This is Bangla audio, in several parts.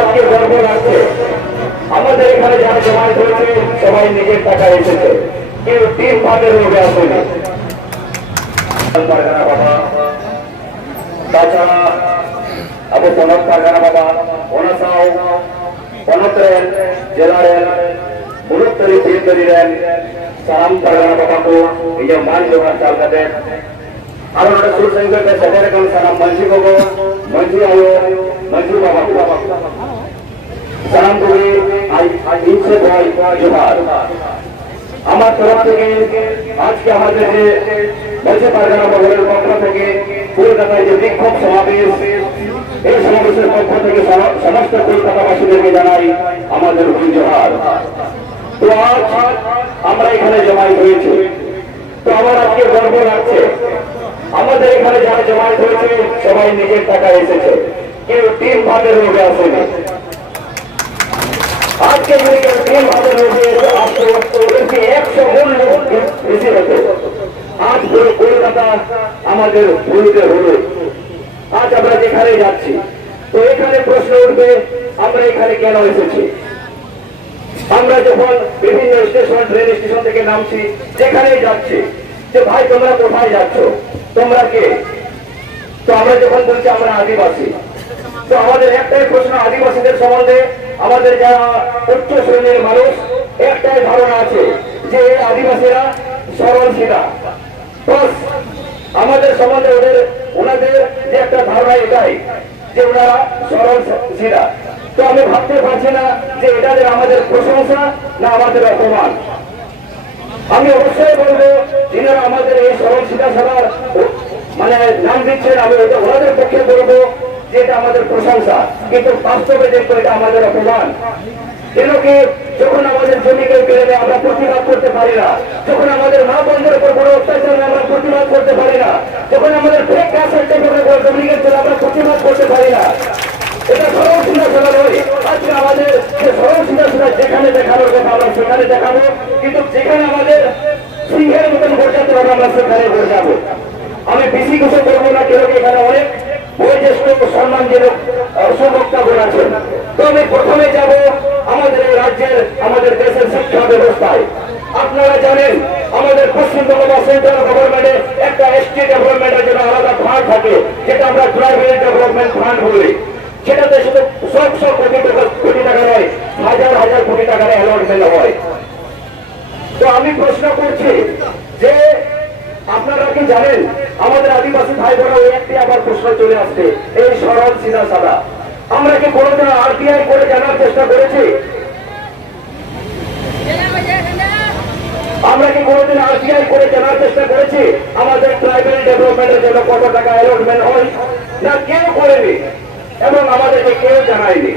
আজকে গর্ব লাগছে আমাদের এখানে যারা জমায়েত হয়েছে সবাই নিজের টাকা এসেছে, কেউ টিম ভাগের রোগে আসেনি। পারগানা বাবা, তাছাড়া আবু পনক পারগানা বাবা, ওনাসাও পনকরেন জেলারেন বুলুত্তরি তিরতরিরেন সালাম পারগানা বাবাকে এই যে মান জোগাড় চাল কাদের আর ওটা সুর সংখ্যাকে সেটার কারণ সালাম মঞ্জি বাবু মঞ্জি আয়ো মঞ্জু বাবা সালাম করে ইনসে ভাই জোহার। আমার তরফ থেকে আজকে আমাদের যে মঞ্চে পারগানা বাবুর পক্ষ থেকে কলকাতায় যে বিক্ষোভ সমাবেশ, এই সমাবেশের পক্ষ থেকে সমস্ত কলকাতাবাসীদেরকে জানাই আমাদের জোহার। তো আজ আমরা এখানে জমায়েত হয়েছি, তো আমার আজকে গর্ব লাগছে আমাদের এখানে যারা জমায়েত হয়েছে সবাই নিজের টাকা এসেছে, কেউ টিম ভাগের রোগে আসেনি। আজকে যদি কেউ টিম ভাগের রোগে আসতো 100 গুণ লোক বেশি হতো। আজ কলকাতা আমাদের ভুলতে হলো। আজ আমরা যেখানে যাচ্ছি তো এখানে প্রশ্ন উঠবে আমরা এখানে কেন এসেছি। আমরা যখন বিভিন্ন স্টেশন ট্রেন স্টেশন থেকে নামছি যেখানেই যাচ্ছি যে ভাই তোমরা কোথায় যাচ্ছ, তোমরা কে? তো আমরা যখন বলছি আমরা আদিবাসী, তো আমাদের একটাই প্রশ্ন আদিবাসীদের সম্বন্ধে আমাদের যারা উচ্চ শ্রেণীর মানুষ একটাই ধারণা আছে যে আদিবাসীরা সরল সিধা। বাস আমাদের সম্বন্ধে ওনাদের যে একটা ধারণা এটাই যে ওনারা সরল সিধা। তো আমি ভাবতে পারছি না যে এটা যে আমাদের প্রশংসা না আমাদের অপমান। আমি অবশ্যই বলবো যিনারা আমাদের এই সরল সিধা সাধার মানে নাম দিচ্ছেন আমি ওনাদের পক্ষে বলবো যে এটা আমাদের প্রশংসা, কিন্তু বাস্তবে দেখবো এটা আমাদের অপমান। কেন কি যখন আমাদের জমিকে কেড়ে আমরা প্রতিবাদ করতে পারি না, যখন আমাদের মা বন্ধের উপর কোনো অত্যাচার আমরা প্রতিবাদ করতে পারি না, যখন আমাদের ফেক গ্যাস সার্টিফিকেট জমিকে কেড়ে আমরা প্রতিবাদ করতে পারি না, এটা সরল সিধা সাধা নয়। আজকে আমাদের যে সরল সিধা সাধা যেখানে দেখানোর কথা আমরা সেখানে দেখাবো, কিন্তু যেখানে আমাদের সিংহের মতন বোঝাতে হবে আমরা সেখানে বোঝাবো। আমি বেশি কিছু করবো না, কেন এখানে অনেক বয়োজ্যেষ্ঠ সম্মানজনক সুবক্তাগণ আছেন। তো আমি প্রথমে যাব আমাদের এই রাজ্যের আমাদের দেশের শিক্ষা ব্যবস্থায়। আপনারা জানেন আমাদের পশ্চিমবঙ্গ বা সেন্ট্রাল গভর্নমেন্টে একটা এসটি ডেভেলপমেন্টের জন্য আলাদা ফান্ড থাকে, যেটা আমরা ট্রাইবাল ডেভেলপমেন্ট ফান্ড বলি। সেটাতে শুধু সব কোটি টাকা নয়, হাজার হাজার কোটি টাকার অ্যালটমেন্ট হয়। তো আমি প্রশ্ন করছি যে আপনারা কি জানেন আমাদের আদিবাসী ভাই বোনেরা ওই একটি আবার প্রশ্ন চলে আসছে এই সরল সিধা সাদা। আমরা কি কোনোদিন আরটিআই করে জানার চেষ্টা করেছি? আমরা কি কোনোদিন আরটিআই করে জানার চেষ্টা করেছি আমাদের ট্রাইবাল ডেভেলপমেন্টের জন্য কত টাকা অ্যালটমেন্ট হয়? না, কেউ করেনি এবং আমাদেরকে কেউ জানায়নি।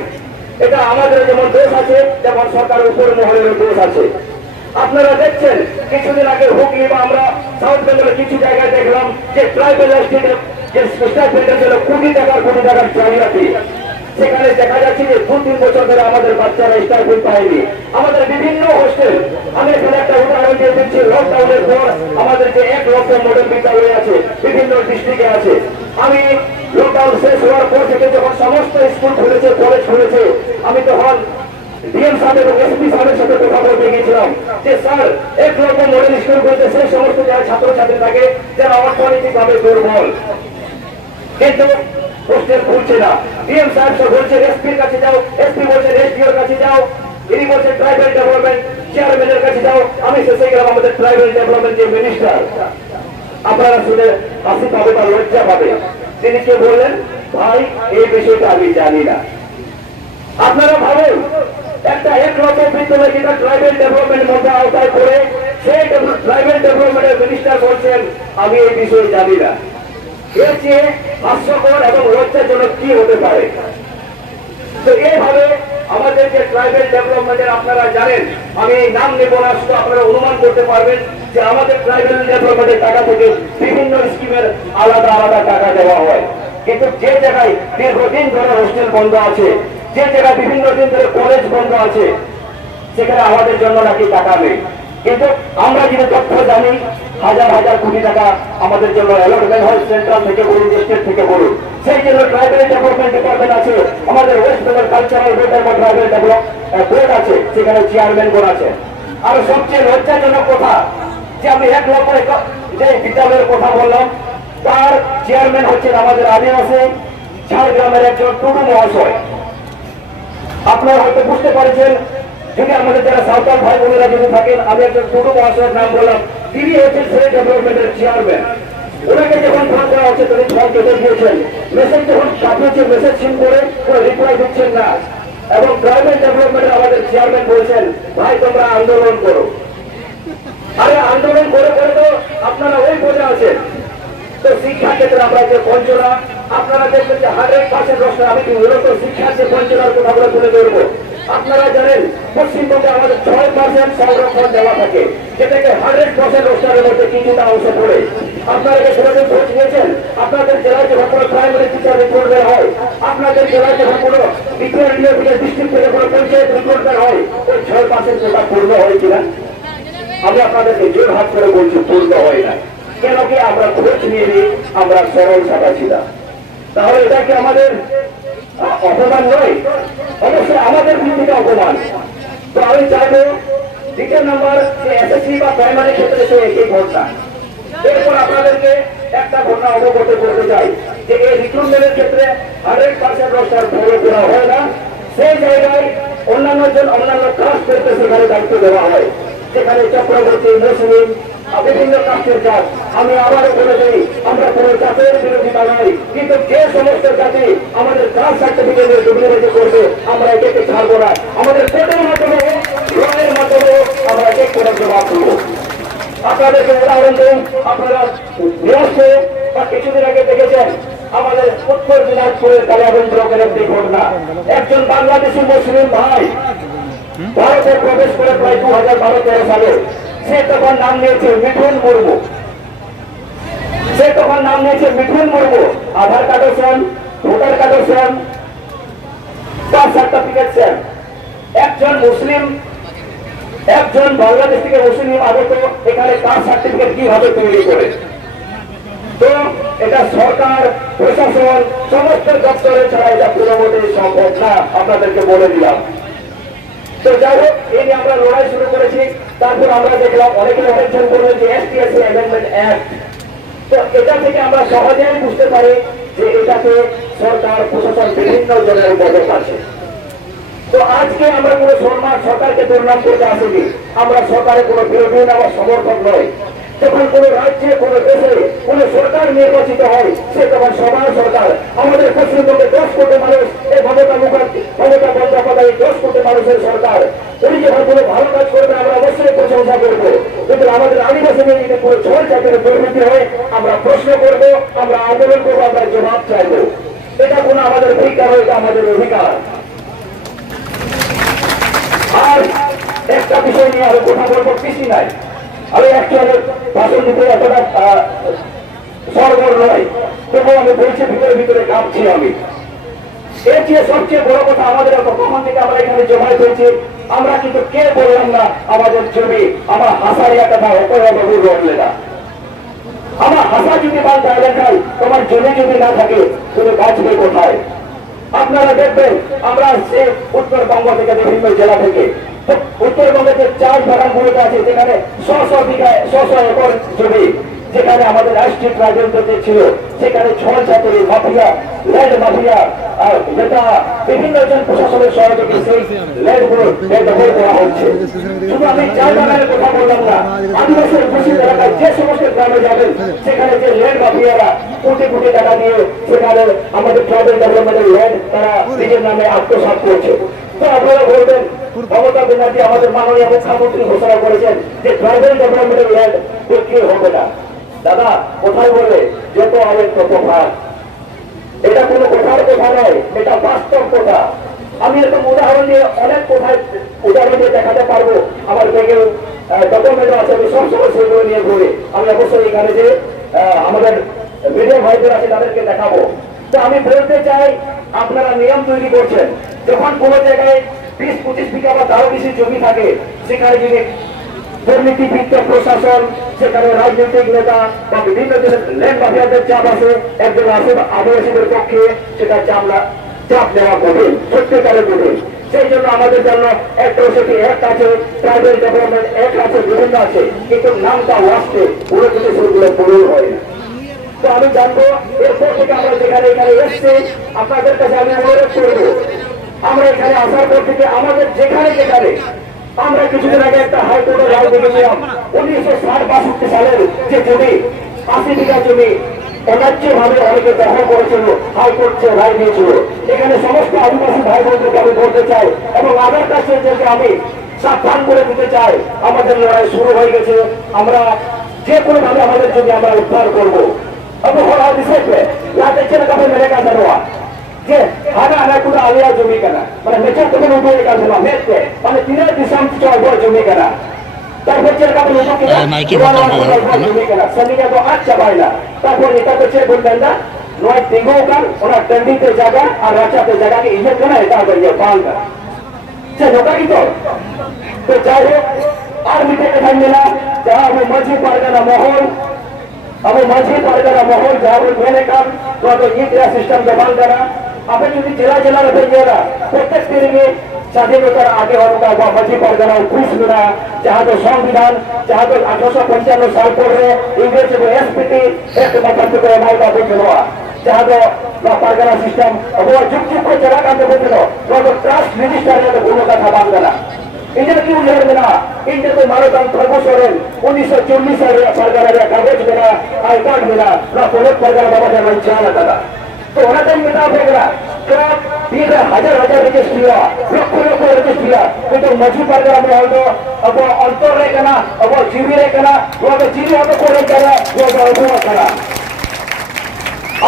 এটা আমাদের যেমন দোষ আছে যেমন সরকার উপর মহলের দোষ আছে। আপনারা দেখছেন কিছুদিন আগে হুগলি বা আমরা সাউথ বেঙ্গলের কিছু জায়গায় দেখলাম যে ট্রাইবাল স্টেটের যে স্টাইপেন্ডের জন্য কোটি টাকার চাহিদাটি, সেখানে দেখা যাচ্ছে যে 2-3 বছর ধরে আমাদের বাচ্চারা স্টাইপেন্ড পায়নি। আমাদের বিভিন্ন হোস্টেল, আমি এখানে একটা উদাহরণ দিয়ে দিচ্ছি, লকডাউনের পর আমাদের যে 1 লক্ষ মডেল বিদ্যালয় আছে বিভিন্ন ডিস্ট্রিক্টে আছে, আমি লকডাউন শেষ হওয়ার পর থেকে যখন সমস্ত স্কুল খুলেছে কলেজ খুলেছে আমি তখন ডিএম সাহেব এবং এসপি সাহেবের সাথে কথা বলতে গিয়েছিলাম যে স্যার 1 লক্ষ মডেল স্কুল করতে সেই সমস্ত যারা ছাত্রছাত্রী থাকে যারা অর্থনৈতিকভাবে দুর্বল, কিন্তু হোস্টেল খুলছে না। ডিএম সাহেব বলছে এসপির কাছে যাও, এসপি বলছে এসডিওর কাছে যাও, ইনি বলছে ট্রাইবাল ডেভেলপমেন্ট চেয়ারম্যানের কাছে যাও। আমি শেষে গেলাম আমাদের ট্রাইবাল ডেভেলপমেন্ট যে মিনিস্টার, আপনারা শুনে হাসি পাবে বা লজ্জা পাবে, তিনি কে বললেন ভাই এই বিষয়টা আমি জানি না। আপনারা ভাবেন একটা 1 লক্ষ বিদ্যালয় যেটা ট্রাইবাল ডেভেলপমেন্ট মধ্যে আওতায় করে সেই ট্রাইবাল ডেভেলপমেন্টের মিনিস্টার বলছেন আমি এই বিষয়ে জানি না। এর চেয়ে হাস্যকর এবং লজ্জাজনক কি হতে পারে? তো এইভাবে আমাদের যে ট্রাইবাল ডেভেলপমেন্টের আপনারা জানেন, আমি নাম নেব না, শুধু আপনারা অনুমান করতে পারবেন যে আমাদের ট্রাইবাল ডেভেলপমেন্টের টাকা থেকে বিভিন্ন স্কিমের আলাদা আলাদা টাকা দেওয়া হয়, কিন্তু যে জায়গায় দীর্ঘদিন ধরে হোস্টেল বন্ধ আছে, যে জায়গায় বিভিন্ন দিন ধরে কলেজ বন্ধ আছে, সেখানে আমাদের জন্য নাকি টাকা নেই। কিন্তু আমরা যদি তথ্য জানি হাজার হাজার কোটি টাকা আমাদের জন্য অ্যালটমেন্ট হয়, সেন্ট্রাল থেকে বলুন, স্টেট থেকে বলুন। সেই জন্য ট্রাইবেল ডেভেলপমেন্ট ডিপার্টমেন্ট আছে, আমাদের West Bengal cultural tribal develop board আছে, সেখানে চেয়ারম্যান বোর্ড আছে। আর সবচেয়ে লজ্জাজনক কথা যে আমি 1 লক্ষ যে বিদ্যালয়ের কথা বললাম তার চেয়ারম্যান হচ্ছেন আমাদের আদিবাসী ঝাড়গ্রামের একজন টুডু মহাশয়। আপনারা হয়তো বুঝতে পারছেন, যদি আমাদের যারা সাঁওতাল ভাই বোনেরা যদি থাকেন, আমি একজন টুডু মহাশয়ের নাম বললাম, তিনি হচ্ছেন সেই ডেভেলপমেন্টের চেয়ারম্যান। ওনাকে যখন ফোন করা হচ্ছে তিনি ফোন কেটে দিয়েছেন, মেসেজ যখন পাঠিয়েছে মেসেজ সিন করে কোনো রিপ্লাই দিচ্ছেন না। এবং ট্রাইবেল ডেভেলপমেন্টের আমাদের চেয়ারম্যান বলছেন, ভাই তোমরা আন্দোলন করো। আরে আন্দোলন করে করে তো আপনারা ওই পদে আছেন। তো শিক্ষা ক্ষেত্রে আমরা যে বঞ্চনা, আপনারা দেখবেন যে 100% রোস্টার, আমি মূলত শিক্ষার যে বঞ্চনার কথাগুলো তুলে ধরবো। আপনারা জানেন পশ্চিমবঙ্গে আমাদের 6% সংরক্ষণ দেওয়া থাকে, যেটাকে 100% রোস্টারের মধ্যে কিছুটা অংশ পড়ে। আপনারা সেরকম খোঁজ নিয়েছেন? আপনাদের জেলায় যখন কোনো প্রাইমারি টিচার রিক্রুটমেন্ট হয়, আপনাদের জেলায় যখন কোনো বিপিএলডিও থেকে ডিস্ট্রিক্ট থেকে কোনো পঞ্চায়েত রিক্রুটমেন্ট হয়, ওই 6% কোটা পূর্ণ হয় কিনা? আমি আপনাদেরকে জোর হাত করে বলছি পূর্ণ হয় না। কেন কি আমরা খোঁজ নিয়ে নিই, আমরা সরল সাদা ছিলাম। তাহলে এটা কি আমাদের অপমান নয়? অবশ্যই আমাদের ভিত্তিতে অপমান। তো আমি চাইবো দ্বিতীয় নম্বর যে এসএসসি বা প্রাইমারি ক্ষেত্রে সে একই ঘটনা। এরপর আপনাদেরকে একটা ঘটনা অবগত করতে চাই যে এই রিক্রুটমেন্টের ক্ষেত্রে 100% রোস্টার ফলো করা হয় না। সেই জায়গায় অন্যান্য কাজ করতে সেখানে দায়িত্ব দেওয়া হয়, যেখানে চক্রবর্তী, মুসলিম, বিভিন্ন কাস্টের জাত। আমি আবারও বলে দিই, আমরা কোনো জাতের বিরোধিতা নয়, কিন্তু যে সমস্ত জাতি আমাদের কাস্ট সার্টিফিকেটের দুর্নীতি করবে আমরা একে ছাড়বো না। আমাদের কোর্টের মাধ্যমে, লয়ের মাধ্যমে আমরা এক করে জবাব দেবো। আপনাদেরকে উদাহরণ দিন, আপনারা নিয়স্ত বা কিছুদিন আগে দেখেছেন আমাদের উত্তর দিনাজপুরের কালিয়াগঞ্জ ব্লকের একটি ঘটনা। একজন বাংলাদেশি মুসলিম ভাই ভারতে প্রবেশ করে প্রায় 2012-13 সালে সে তখন নাম নিয়েছে মিঠুন মুর্মু। আধার কার্ডও সেম, ভোটার কার্ডও সেম, কাস্ট সার্টিফিকেট সেম। একজন মুসলিম, একজন বাংলাদেশ থেকে মুসলিম আগত এখানে কাস্ট সার্টিফিকেট কিভাবে তৈরি করে? তো এটা সরকার, প্রশাসন, সমস্ত দপ্তরে ছাড়া এটা পুরোপুরি সম্ভব না, আপনাদেরকে বলে দিলাম। তো যাই হোক, এই নিয়ে আমরা লড়াই শুরু করেছি। তারপর আমরা দেখলাম অনেকজন বললেন যে এসটিএসসি অ্যামেন্ডমেন্ট অ্যাক্ট। তো এটা থেকে আমরা সহজেই বুঝতে পারি যে এটাতে সরকার, প্রশাসন বিভিন্ন জনের পদক আছে। তো আজকে আমরা কোনো সরকারকে দুর্নাম করতে আসিনি, আমরা সরকারের কোনো বিরোধী না বা সমর্থক নয়। যখন কোন রাজ্যে, কোন দেশে কোন সরকার নির্বাচিত হয়, সে তখন সবার সরকার। আমাদের পশ্চিমবঙ্গে 10 কোটি মানুষ, এই মমতা বন্দ্যোপাধ্যায় 10 কোটি মানুষের সরকার। উনি যখন কোনো ভালো কাজ করবে আমরা অবশ্যই প্রশংসা করবো, কিন্তু আমাদের আদিবাসী নিয়ে যদি কোনো ঝড় চাকরির দুর্নীতি হয় আমরা প্রশ্ন করবো, আমরা আন্দোলন করবো, আমরা জবাব চাইবো। এটা কোনো আমাদের অধিকার নয়, এটা আমাদের অধিকার। আর একটা বিষয় নিয়ে আরো কথা বলবো, কৃষি নাই। আমি অ্যাকচুয়ালি ভাষণ দিতে এতটা সরগর নয়, তবু আমি বলছি ভিতরে ভিতরে কাঁপছি আমি। এর চেয়ে সবচেয়ে বড় কথা, আমাদের কখন থেকে আমরা এখানে জমায়েত হয়েছি, আমরা কিন্তু কে বললাম না আমাদের জমি, আমার হাসারিয়া কথা অপরাধবাবুর রটলে না। আমার হাসা যদি বান্ধা এলাকায় তোমার জমি যদি না থাকে তুমি বাঁচবে কোথায়? আপনারা দেখবেন আমরা আসছি উত্তরবঙ্গ থেকে, বিভিন্ন জেলা থেকে। উত্তরবঙ্গের যে চাষ বাগানগুলোতে আছে সেখানে 100 একর জমি, যেখানে আমাদের রাষ্ট্রীয় রাজতন্ত্র ছিল, সেখানে ছল ছাত্রী মাফিয়া, ল্যান্ড মাফিয়া, যেটা বিভিন্ন জন প্রশাসনের সহযোগী সেই ল্যান্ডগুলো দখল করা হচ্ছে। শুধু আমি চাল বাগানের কথা বললাম না, আদিবাসী ঘোষিত এলাকায় যে সমস্ত গ্রামে যাবেন সেখানে যে ল্যান্ড মাফিয়ারা কোটি কোটি টাকা দিয়ে সেখানে আমাদের ট্রাইবাল ডেভেলপমেন্টের ল্যান্ড তারা নিজের নামে আত্মসাৎ করছে। তো আপনারা বলবেন মমতা ব্যানার্জি আমাদের মাননীয় মুখ্যমন্ত্রী ঘোষণা করেছেন যে ট্রাইবাল ডেভেলপমেন্টের ল্যান্ড বিক্রি হবে না। দাদা কোথায় বলে যত হবে তত ভাগ। এটা কোনো কথার কথা নয়, এটা বাস্তব কথা। আমি এরকম উদাহরণ দিয়ে অনেক কোথায় উদাহরণ দিয়ে দেখাতে পারবো। আমার ব্যাগে ডকুমেন্ট আছে, আমি সবসময় সেগুলো নিয়ে ঘুরে। আমি অবশ্যই এখানে যে আমাদের মিডিয়া ভাইদের আছে তাদেরকে দেখাবো। তো আমি বলতে চাই, আপনারা নিয়ম তৈরি করছেন, যখন কোনো জায়গায় 20-25 বিঘা বা তারও বেশি জমি থাকে, সেখানে যদি দুর্নীতিবিদ প্রশাসন, সেখানে রাজনৈতিক নেতা বা বিভিন্ন ল্যান্ড মাফিয়াদের চাপ আছে, একজন আছে আদিবাসীদের পক্ষে, সেটা চাপ নেওয়া কঠিন, সত্যিকারের কঠিন। সেই জন্য আমাদের জন্য অ্যাট্রোসিটি অ্যাক্ট আছে, ট্রাইবাল ডেভেলপমেন্ট অ্যাক্ট আছে, বিভিন্ন আছে, কিন্তু নামটা ওয়াস্তে পুরো কিছু সেগুলো পূরণ হয় না। তো আমি জানবো এরপর থেকে আমরা যেখানে এখানে এসছি, আপনাদের কাছে আমি অনুরোধ করবো, আমরা এখানে আসার পর থেকে আমাদের যেখানে যেখানে আমরা কিছুদিন আগে একটা হাইকোর্টের রায় দেখেছিলাম 1960-62 সালের যে জমি 80 বিঘা জমি অন্যায্য ভাবে অনেকে দখল করেছিল, হাইকোর্ট যে রায় দিয়েছিল। এখানে সমস্ত আদিবাসী ভাই বোনদেরকে আমি বলতে চাই এবং আমার কাছে যে আমি সাবধান করে দিতে চাই, আমাদের লড়াই শুরু হয়ে গেছে। আমরা যে কোনো ভাবে আমাদের জমি আমরা উদ্ধার করবো। अब हो रहा दिसे पे लाते चले कभी मेरे का दरवा जे आना आना कुदा आलिया जमी करा মানে নেচার তুমি উঠে গেল না মেতে মানে তিন দিশাম চলবো জমি করা তারপর চলে কবে লোক কি মাইকে কথা বলা জমি করা সনিকা তো আচ্ছা বাইলা তারপর এটা তো চে বলতেন না নয় তিনগো কার ওরা টন্ডিতে জায়গা আর রাচাতে জায়গা কি ইজ্জত করে এটা করিয়ে পাল করা সে লোকা কি তো চাহে আর মিটে কথা মিলা যা वो मझी पारगना महल अब माझी पारगना महल जहाँ मैंने काम तो ये सिस्टम जमान करा अब যদি জেলা জেলার ভেঙেরা প্রত্যেক দিনে স্বাধীনতার আগে অনুকা বা माझी पारगना खुश मिला जहाँ तो संविधान जहाँ तो 1855 साल पहले इंग्रेज को एसपीटी एक मतलब को एमआई का बुझवा जहाँ तो पारगना सिस्टम अब वो जुग जुग को चला करते बुझलो तो ट्रस्ट रजिस्टर में तो गुणों का था बांधना इंडिया क्यों लड़ मिला इंडिया को मारो तम प्रभु सोरेन 1940 से सरकार कागज मिला आई कार्ड मिला ना पुलिस सरकार बाबा जन चाला था तो होना टाइम मिला फेंकला तो 1000 रजिस्टर किया लक्ष रजिस्टर किया तो मजबूत सरकार में हो अब अंतर रहेगा ना अब जीवी रहेगा ना वो तो जीवी हो तो कोई करा वो तो अबुआ करा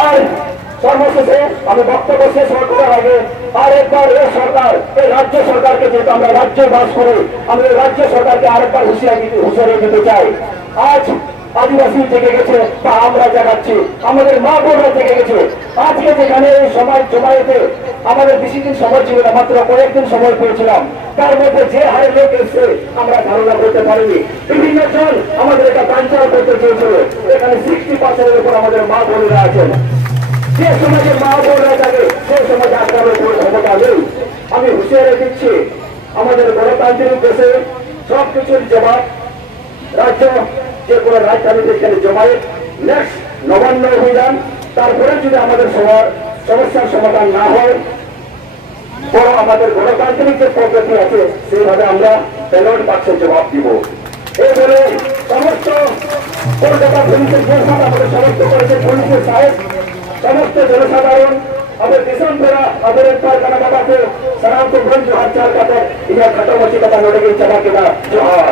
और সর্বশেষে আমি বক্তব্য শেষ করার আগে আরেকবার এই সরকার এই রাজ্য সরকারকে যেহেতু আমরা রাজ্যে বাস করি আমি রাজ্য সরকারকে আরেকবার হুঁশিয়ারি দিতে চাই আজ আদিবাসী জেগে গেছে বা আমরা জানাচ্ছি আমাদের মা বোনরা জেগে গেছে আজকে যেখানে এই সময় জমায়েতে আমাদের বেশি দিন সময় ছিল না মাত্র কয়েকদিন সময় পেয়েছিলাম তার মধ্যে যে হারে লোক এসছে আমরা ধারণা করতে পারিনি বিভিন্ন জন আমাদের এটা বাঞ্চাল করতে চেয়েছিল এখানে 60% উপর আমাদের মা বোনেরা আছেন যে সমাজের মা বোনরা থাকে সেই সমাজে আক্রমণের কোনো ক্ষমতা নেই আমি হুঁশিয়ারি দিচ্ছি আমাদের গণতান্ত্রিক দেশে সবকিছুর জবাব রাজ্য যে কোনো রাজধানীতে এখানে জমায়েত নেক্সট নবান্ন অভিযান তারপরে যদি আমাদের সমস্যার সমাধান না হয় বড় আমাদের গণতান্ত্রিক যে পদ্ধতি আছে সেইভাবে আমরা ব্যালট বাক্সের জবাব দিব এই বলে সমস্ত কলকাতা পুলিশের যে আমাদের সমস্ত করেছে পুলিশের সাহেব समस्त जनसाधारण अब दिसम बेरा अदर पारगना बाबा को सलाम को बंद जोहार चार का इन्हें खत्म हो चुका था नोटे की चला के जोहार